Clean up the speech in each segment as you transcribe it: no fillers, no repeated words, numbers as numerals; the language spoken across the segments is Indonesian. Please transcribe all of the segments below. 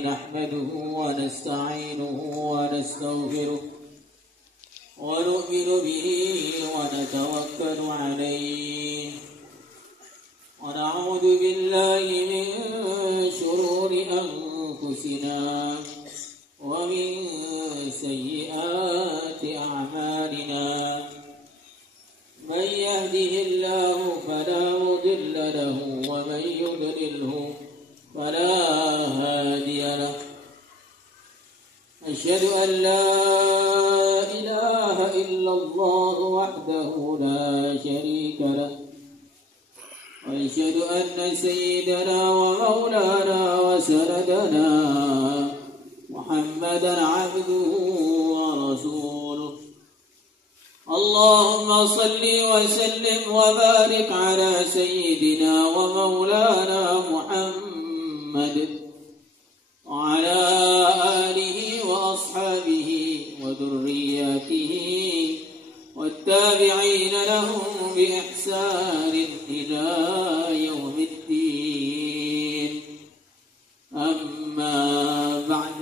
نحمده ونستعينه ونستغفره ونؤمن به ونتوكل عليه ونعوذ بالله من شرور أنفسنا ومن سيئات أعمالنا من يهده الله فلا مضل له ومن يضلله فلا هادي له أشهد أن لا إله إلا الله وحده لا شريك له وأشهد أن سيدنا ومولانا وسندنا محمدا عبده ورسوله اللهم صل وسلم وبارك على سيدنا ومولانا محمد وعلى آله وأصحابه وذرياته والتابعين لهم بإحسان إلى يوم الدين أما بعد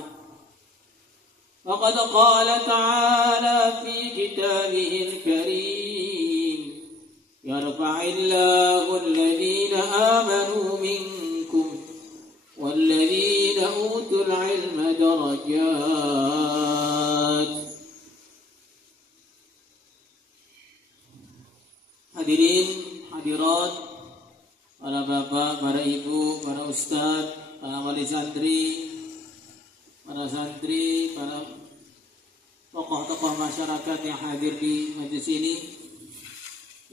فقد قال تعالى في كتابه الكريم يرفع الله الذين آمنوا منكم والذين أوتوا العلم درجات. Hadirin, hadirat, para bapak, para ibu, para ustadz, para wali santri, para santri, para tokoh-tokoh masyarakat yang hadir di majelis ini,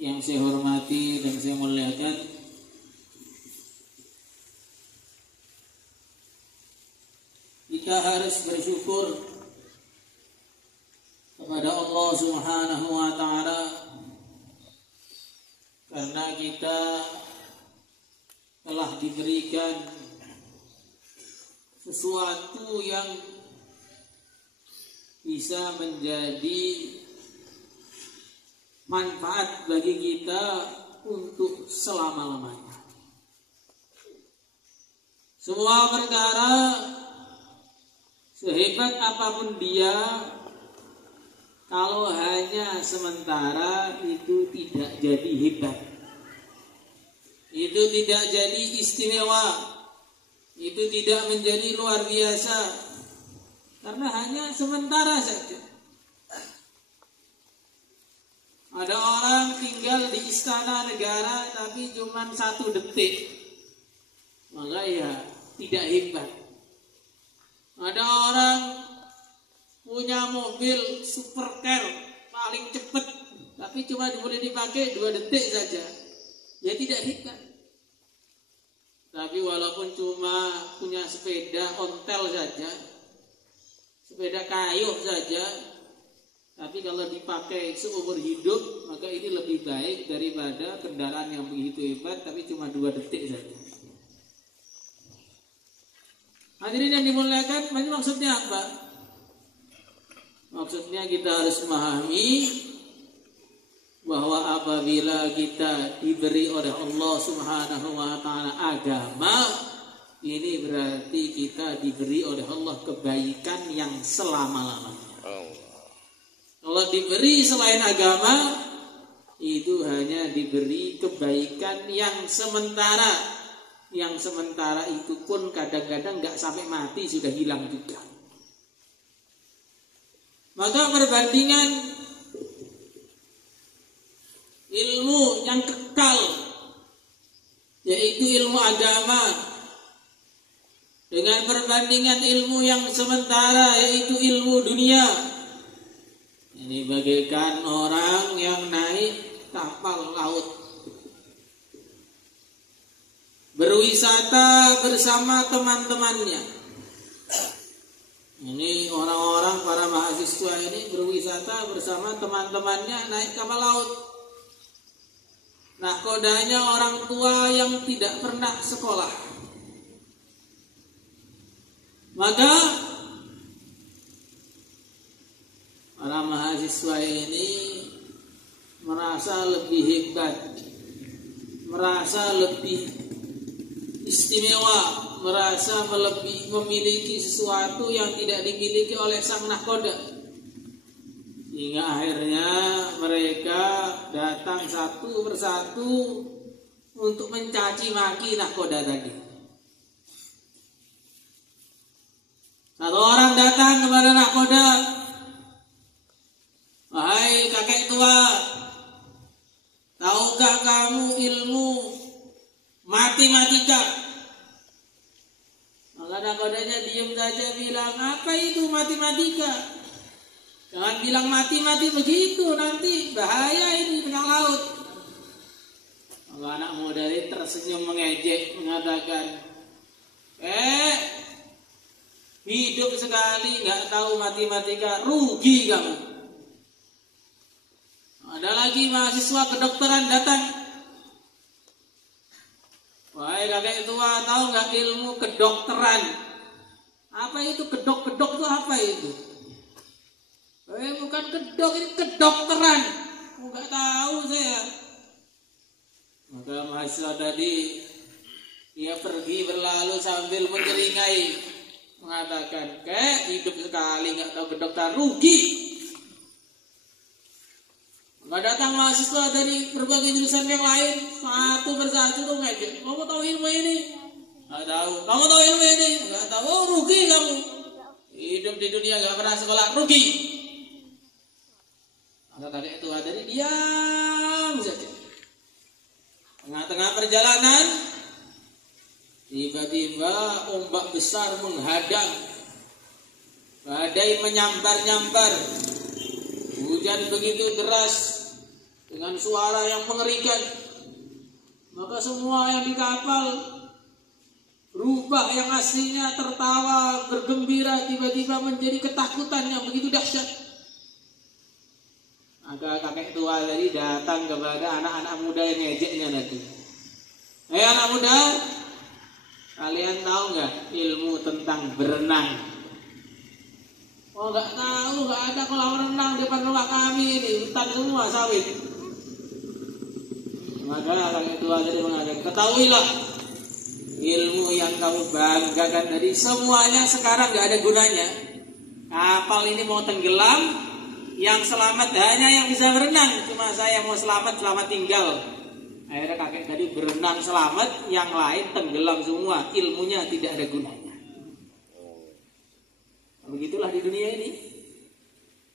yang saya hormati dan saya muliakan. Kita harus bersyukur kepada Allah Subhanahu wa Ta'ala karena kita telah diberikan sesuatu yang bisa menjadi manfaat bagi kita untuk selama-lamanya. Semua perkara sehebat apapun dia, kalau hanya sementara itu tidak jadi hebat, itu tidak jadi istimewa, itu tidak menjadi luar biasa, karena hanya sementara saja. Ada orang tinggal di istana negara tapi cuma 1 detik, maka ya tidak hebat. Ada orang punya mobil supercar paling cepat, tapi cuma boleh dipakai 2 detik saja, ya tidak hebat. Tapi walaupun cuma punya sepeda ontel saja, sepeda kayu saja, tapi kalau dipakai seumur hidup, maka ini lebih baik daripada kendaraan yang begitu hebat tapi cuma 2 detik saja. Hadirin yang dimuliakan, maksudnya apa? Maksudnya kita harus memahami bahwa apabila kita diberi oleh Allah Subhanahu wa Ta'ala agama, ini berarti kita diberi oleh Allah kebaikan yang selama-lamanya. Kalau diberi selain agama, itu hanya diberi kebaikan yang sementara. Yang sementara itu pun kadang-kadang gak sampai mati sudah hilang juga. Maka perbandingan ilmu yang kekal, yaitu ilmu agama, dengan perbandingan ilmu yang sementara, yaitu ilmu dunia, ini bagaikan orang yang naik kapal laut, berwisata bersama teman-temannya. Ini orang-orang para mahasiswa ini berwisata bersama teman-temannya naik kapal laut. Nah, kodanya orang tua yang tidak pernah sekolah. Maka para mahasiswa ini merasa lebih hebat, merasa lebih istimewa, merasa memiliki sesuatu yang tidak dimiliki oleh sang nahkoda. Hingga akhirnya mereka datang satu persatu untuk mencaci maki nahkoda tadi. Satu orang datang kepada nahkoda, "Wahai kakek tua, tahukah kamu ilmu matematika?" Maka nahkodanya diam saja bilang, "Apa itu matematika? Jangan bilang mati-mati begitu, nanti bahaya ini tengah laut." Maka anak muda ini tersenyum mengejek, mengatakan, hidup sekali nggak tahu matematika, rugi kamu." Ada lagi mahasiswa kedokteran datang, "Wahai kakek tua, tahu nggak ilmu kedokteran?" "Apa itu kedok-kedok itu apa itu?" "Bukan kedok, ini kedokteran." "Nggak tahu saya." Maka mahasiswa tadi dia pergi berlalu sambil menyeringai, mengatakan, hidup sekali nggak tahu kedokteran, rugi." Maka datang mahasiswa dari berbagai jurusan yang lain, satu persatu tuh ngejek, "Kamu tahu ilmu ini?" "Nggak tahu." "Kamu tahu ilmu ini?" "Nggak tahu." "Oh, rugi kamu. Hidup di dunia nggak pernah sekolah, rugi." Maka kakek tua tadi diam saja. Tengah-tengah perjalanan, tiba-tiba ombak besar menghadang, badai menyambar-nyambar, hujan begitu deras dengan suara yang mengerikan. Maka semua yang di kapal berubah, yang aslinya tertawa bergembira tiba-tiba menjadi ketakutan yang begitu dahsyat. Maka kakek tua tadi datang kepada anak-anak muda yang ngejeknya tadi. Anak muda, kalian tahu nggak ilmu tentang berenang?" "Oh, nggak tahu, nggak ada kolam renang di depan rumah kami ini, hutan semua sawit." Maka kakek tua tadi mengatakan, "Ketahuilah, ilmu yang kamu banggakan tadi semuanya sekarang nggak ada gunanya. Kapal ini mau tenggelam, yang selamat hanya yang bisa berenang. Cuma saya mau selamat tinggal." Akhirnya kakek tadi berenang selamat, yang lain tenggelam semua. Ilmunya tidak ada gunanya. Begitulah di dunia ini.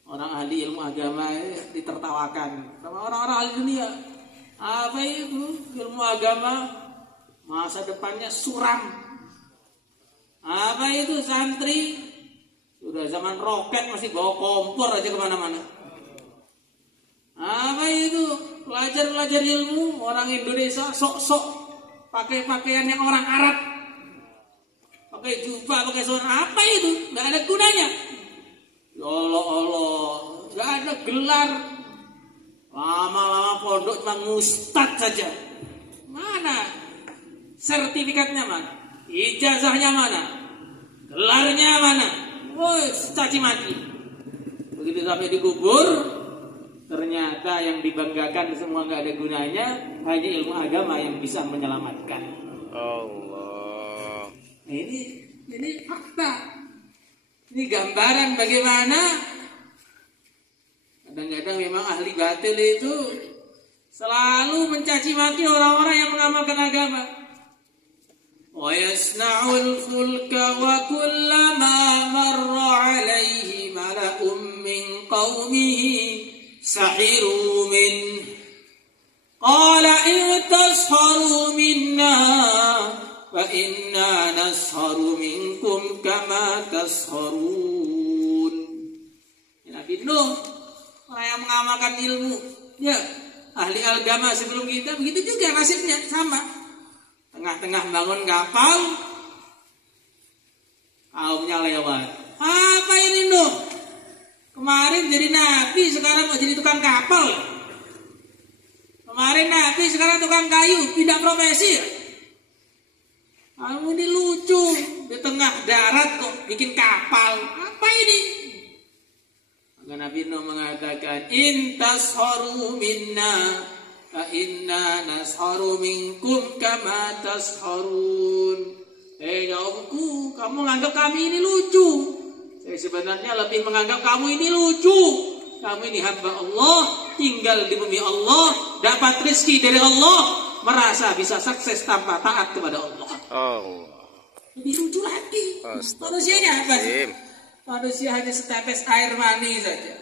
Orang ahli ilmu agama ditertawakan sama orang-orang ahli dunia. Apa itu ilmu agama? Masa depannya suram. Apa itu santri? Sudah zaman roket masih bawa kompor aja kemana-mana. Apa itu pelajar-pelajar ilmu orang Indonesia sok-sok pakai pakaian yang orang Arab, pakai jubah, pakai sarung. Apa itu? Nggak ada gunanya. Allah, nggak ada gelar. Lama-lama pondok cuma ustad saja. Mana sertifikatnya, mana ijazahnya, mana gelarnya, mana? Woi, caci maki. Begitu sampai dikubur, ternyata yang dibanggakan semua nggak ada gunanya, hanya ilmu agama yang bisa menyelamatkan. Allah. Ini fakta. Ini gambaran bagaimana kadang-kadang memang ahli batil itu selalu mencaci maki orang-orang yang mengamalkan agama. وَيَصْنَعُ الْفُلْكَ وَكُلَّمَا مَرَّ عَلَيْهِ مَلَأٌ مِّن قَوْمِهِ سَخِرُوا مِنْهُ قَالَ إِن تَسْخَرُوا مِنَّا فَإِنَّا نَسْخَرُ مِنكُمْ كَمَا تَسْخَرُونَ. Nabi Nuh, orang yang mengamalkan ilmu, ya ahli agama sebelum kita, begitu juga nasibnya sama. Tengah-tengah bangun kapal, kaumnya lewat. Apa ini Nuh? Kemarin jadi nabi, sekarang mau jadi tukang kapal. Kemarin nabi, sekarang tukang kayu, pindah profesi. Kamu ini lucu, di tengah darat kok bikin kapal. Apa ini? Maka Nabi Nuh mengatakan, In tasharu minna fa inna nasharu minkum kama tasharun. Jawabku, kamu menganggap kami ini lucu. Saya sebenarnya lebih menganggap kamu ini lucu. Kamu ini hamba Allah, tinggal di bumi Allah, dapat rezeki dari Allah, merasa bisa sukses tanpa taat kepada Allah. Lebih lucu lagi. Manusianya apa sih? Manusia hanya setetes air mani saja.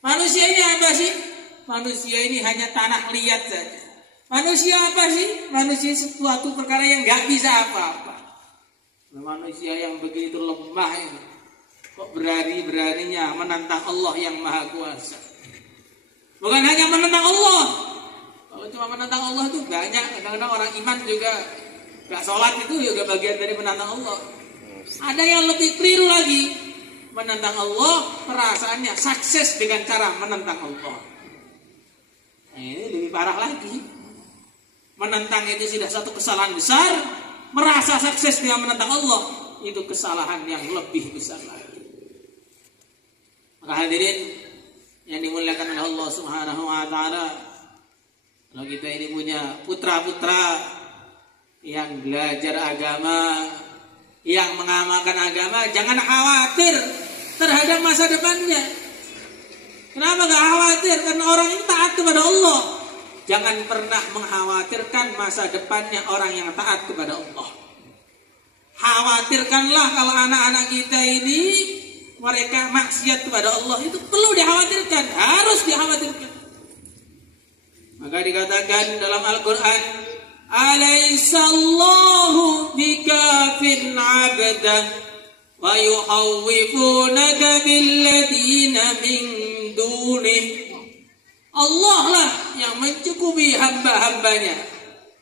Manusia ini apa sih? Manusia ini hanya tanah liat saja. Manusia apa sih? Manusia sesuatu perkara yang gak bisa apa-apa. Manusia yang begitu lemah ini, kok berani-beraninya menantang Allah yang Maha Kuasa. Bukan hanya menentang Allah. Kalau cuma menentang Allah itu banyak. Kadang-kadang orang iman juga gak sholat itu juga bagian dari menantang Allah. Ada yang lebih keliru lagi. Menentang Allah, perasaannya sukses dengan cara menentang Allah. Nah, ini lebih parah lagi. Menentang itu sudah satu kesalahan besar. Merasa sukses dengan menentang Allah, itu kesalahan yang lebih besar lagi. Maka hadirin yang dimuliakan oleh Allah Subhanahu wa taala, kalau kita ini punya putra-putra yang belajar agama, yang mengamalkan agama, jangan khawatir terhadap masa depannya. Kenapa gak khawatir? Karena orang ini taat kepada Allah. Jangan pernah mengkhawatirkan masa depannya orang yang taat kepada Allah. Khawatirkanlah kalau anak-anak kita ini mereka maksiat kepada Allah. Itu perlu dikhawatirkan, harus dikhawatirkan. Maka dikatakan dalam Al-Quran, Alaihissallahu bikafin abdah wa yuhawwifunaka billadina min dunih. Allah lah yang mencukupi hamba-hambanya.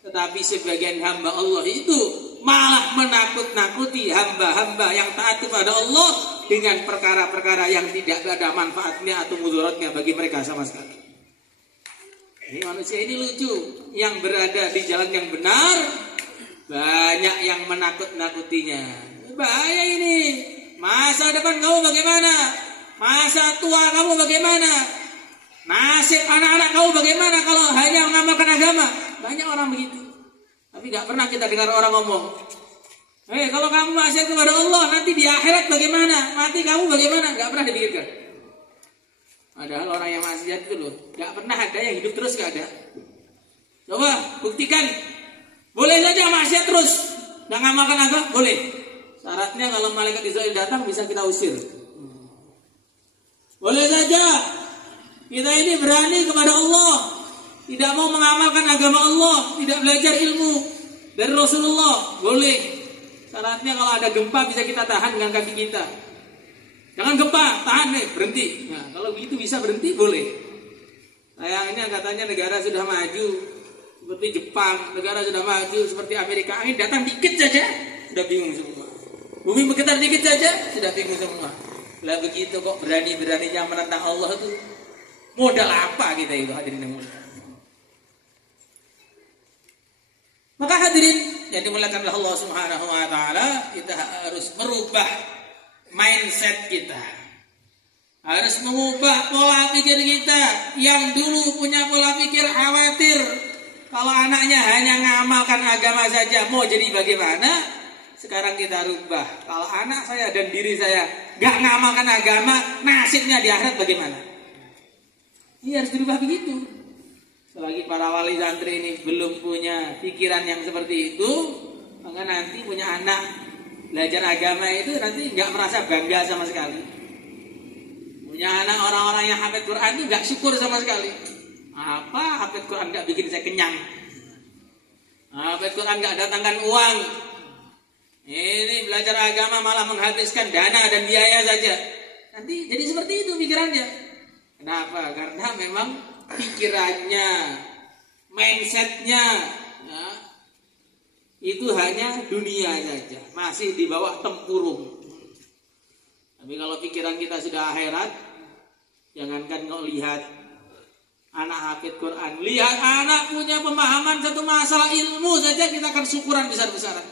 Tetapi sebagian hamba Allah itu malah menakut-nakuti hamba-hamba yang taat kepada Allah dengan perkara-perkara yang tidak ada manfaatnya atau mudaratnya bagi mereka sama sekali. Ini manusia ini lucu. Yang berada di jalan yang benar, banyak yang menakut-nakutinya. Bahaya ini. Masa depan kamu bagaimana? Masa tua kamu bagaimana? Nasib anak-anak kamu bagaimana kalau hanya mengamalkan agama? Banyak orang begitu. Tapi gak pernah kita dengar orang ngomong, kalau kamu maksiat kepada Allah, nanti di akhirat bagaimana? Mati kamu bagaimana? Gak pernah dipikirkan. Padahal orang yang maksiat itu loh, gak pernah ada yang hidup terus, gak ada. Coba buktikan. Boleh saja maksiat terus, gak ngamalkan agama, boleh. Syaratnya kalau malaikat Israel datang bisa kita usir. Boleh saja kita ini berani kepada Allah, tidak mau mengamalkan agama Allah, tidak belajar ilmu dari Rasulullah, boleh. Syaratnya kalau ada gempa bisa kita tahan dengan kaki kita. Jangan gempa, tahan nih, berhenti. Nah, kalau begitu bisa berhenti, boleh. Sayangnya katanya negara sudah maju seperti Jepang, negara sudah maju seperti Amerika, angin datang dikit saja sudah bingung semua. Bumi bergetar dikit saja sudah bingung semua. Lah begitu kok berani-beraninya menentang Allah itu. Modal apa kita itu, hadirin yang mulia? Maka hadirin yang dimuliakan oleh Allah Subhanahu wa taala, kita harus merubah mindset kita. Harus mengubah pola pikir kita. Yang dulu punya pola pikir khawatir kalau anaknya hanya ngamalkan agama saja, mau jadi bagaimana? Sekarang kita rubah. Kalau anak saya dan diri saya gak ngamalkan agama, nasibnya di akhirat bagaimana? Ini harus dirubah begitu. Selagi para wali santri ini belum punya pikiran yang seperti itu, maka nanti punya anak belajar agama itu nanti nggak merasa bangga sama sekali. Punya anak orang-orang yang hafid Quran itu nggak syukur sama sekali. Apa hafid Quran nggak bikin saya kenyang? Hafid Quran nggak datangkan uang. Ini belajar agama malah menghabiskan dana dan biaya saja. Nanti jadi seperti itu pikirannya. Kenapa? Karena memang pikirannya, mindsetnya, ya, itu hanya dunia saja, masih di bawah tempurung. Tapi kalau pikiran kita sudah akhirat, jangankan kau lihat anak hafid Quran, lihat anak punya pemahaman satu masalah ilmu saja kita akan syukuran besar-besaran.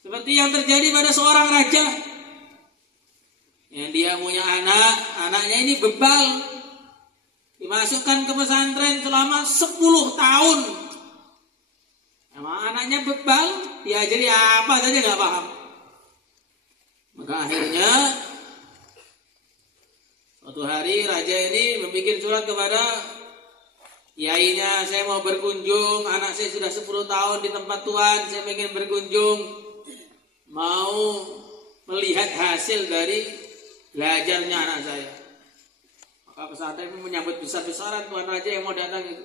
Seperti yang terjadi pada seorang raja, yang dia punya anak, anaknya ini bebal. Dimasukkan ke pesantren selama 10 tahun. Yang Anaknya bebal, diajari apa saja nggak paham. Maka akhirnya suatu hari raja ini membuat surat kepada kiainya, saya mau berkunjung, anak saya sudah 10 tahun di tempat Tuhan, saya ingin berkunjung, mau melihat hasil dari belajarnya anak saya. Maka pesantren itu menyambut besar-besaran tuan raja yang mau datang itu.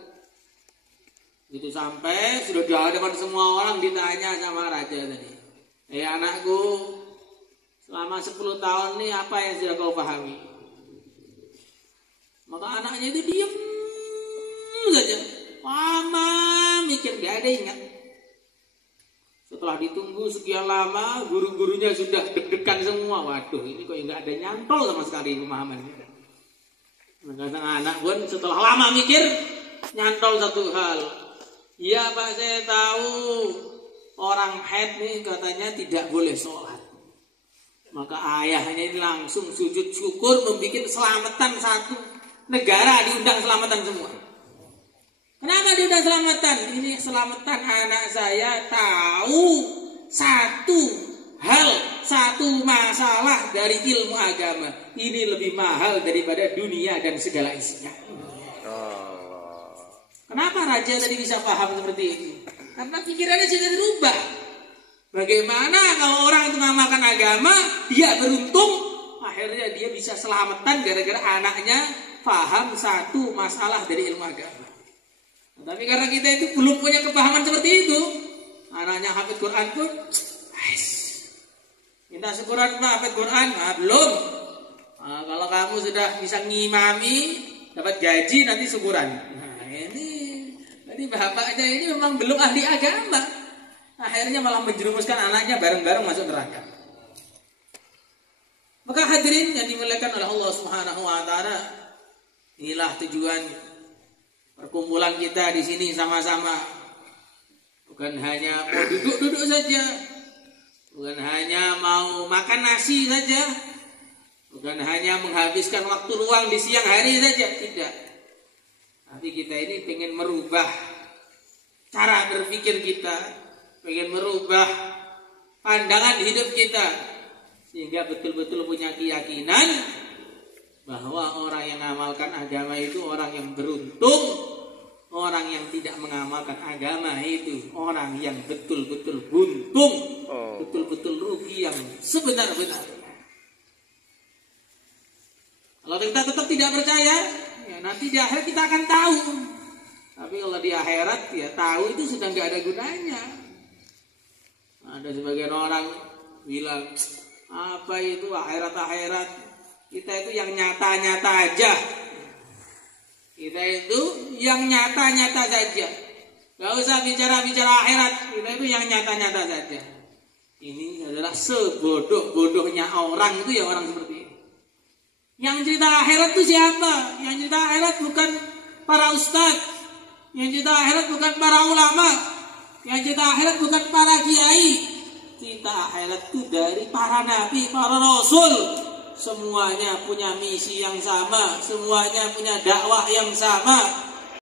Itu sampai sudah di hadapan semua orang ditanya sama raja tadi. Anakku, selama 10 tahun ini apa yang sudah kau pahami? Maka anaknya itu diam saja. Lama mikir, gak ada ingat. Setelah ditunggu sekian lama, guru-gurunya sudah deg-degan semua. Waduh, ini kok nggak ada nyantol sama sekali pemahamannya. Maka sang anak pun setelah lama mikir, nyantol satu hal. Iya Pak, saya tahu orang haid nih katanya tidak boleh sholat. Maka ayahnya ini langsung sujud syukur membuat selamatan satu negara, diundang selamatan semua. Kenapa diundang selamatan? Ini selamatan anak saya tahu satu hal, satu masalah dari ilmu agama. Ini lebih mahal daripada dunia dan segala isinya. Kenapa raja tadi bisa paham seperti itu? Karena pikirannya sudah dirubah. Bagaimana kalau orang itu mengamalkan agama, dia beruntung, akhirnya dia bisa selamatan gara-gara anaknya paham satu masalah dari ilmu agama. Tapi karena kita itu belum punya kepahaman seperti itu, anaknya hafid Quran pun, minta syukuran Pak hafid Quran, belum. Nah, kalau kamu sudah bisa ngimami, dapat gaji nanti syukuran. Nah ini bapaknya ini memang belum ahli agama. Akhirnya malah menjerumuskan anaknya bareng-bareng masuk neraka. Maka hadirin yang dimuliakan oleh Allah Subhanahu wa taala, inilah tujuan perkumpulan kita di sini sama-sama. Bukan hanya mau duduk-duduk saja, bukan hanya mau makan nasi saja, bukan hanya menghabiskan waktu luang di siang hari saja, tidak. Tapi kita ini pengen merubah cara berpikir kita, pengen merubah pandangan hidup kita, sehingga betul-betul punya keyakinan bahwa orang yang mengamalkan agama itu orang yang beruntung, orang yang tidak mengamalkan agama itu orang yang betul-betul buntung, betul-betul rugi yang sebenar-benarnya. Kalau kita tetap tidak percaya, ya nanti di akhirat kita akan tahu. Tapi kalau di akhirat ya tahu itu sudah nggak ada gunanya. Ada sebagian orang bilang, apa itu akhirat-akhirat? Kita itu yang nyata-nyata aja. Kita itu yang nyata-nyata saja. Gak usah bicara-bicara akhirat. Kita itu yang nyata-nyata saja. Ini adalah sebodoh-bodohnya orang itu ya orang seperti ini. Yang cerita akhirat itu siapa? Yang cerita akhirat bukan para ustadz. Yang cerita akhirat bukan para ulama. Yang cerita akhirat bukan para kiai. Cerita akhirat itu dari para nabi, para rasul. Semuanya punya misi yang sama, semuanya punya dakwah yang sama,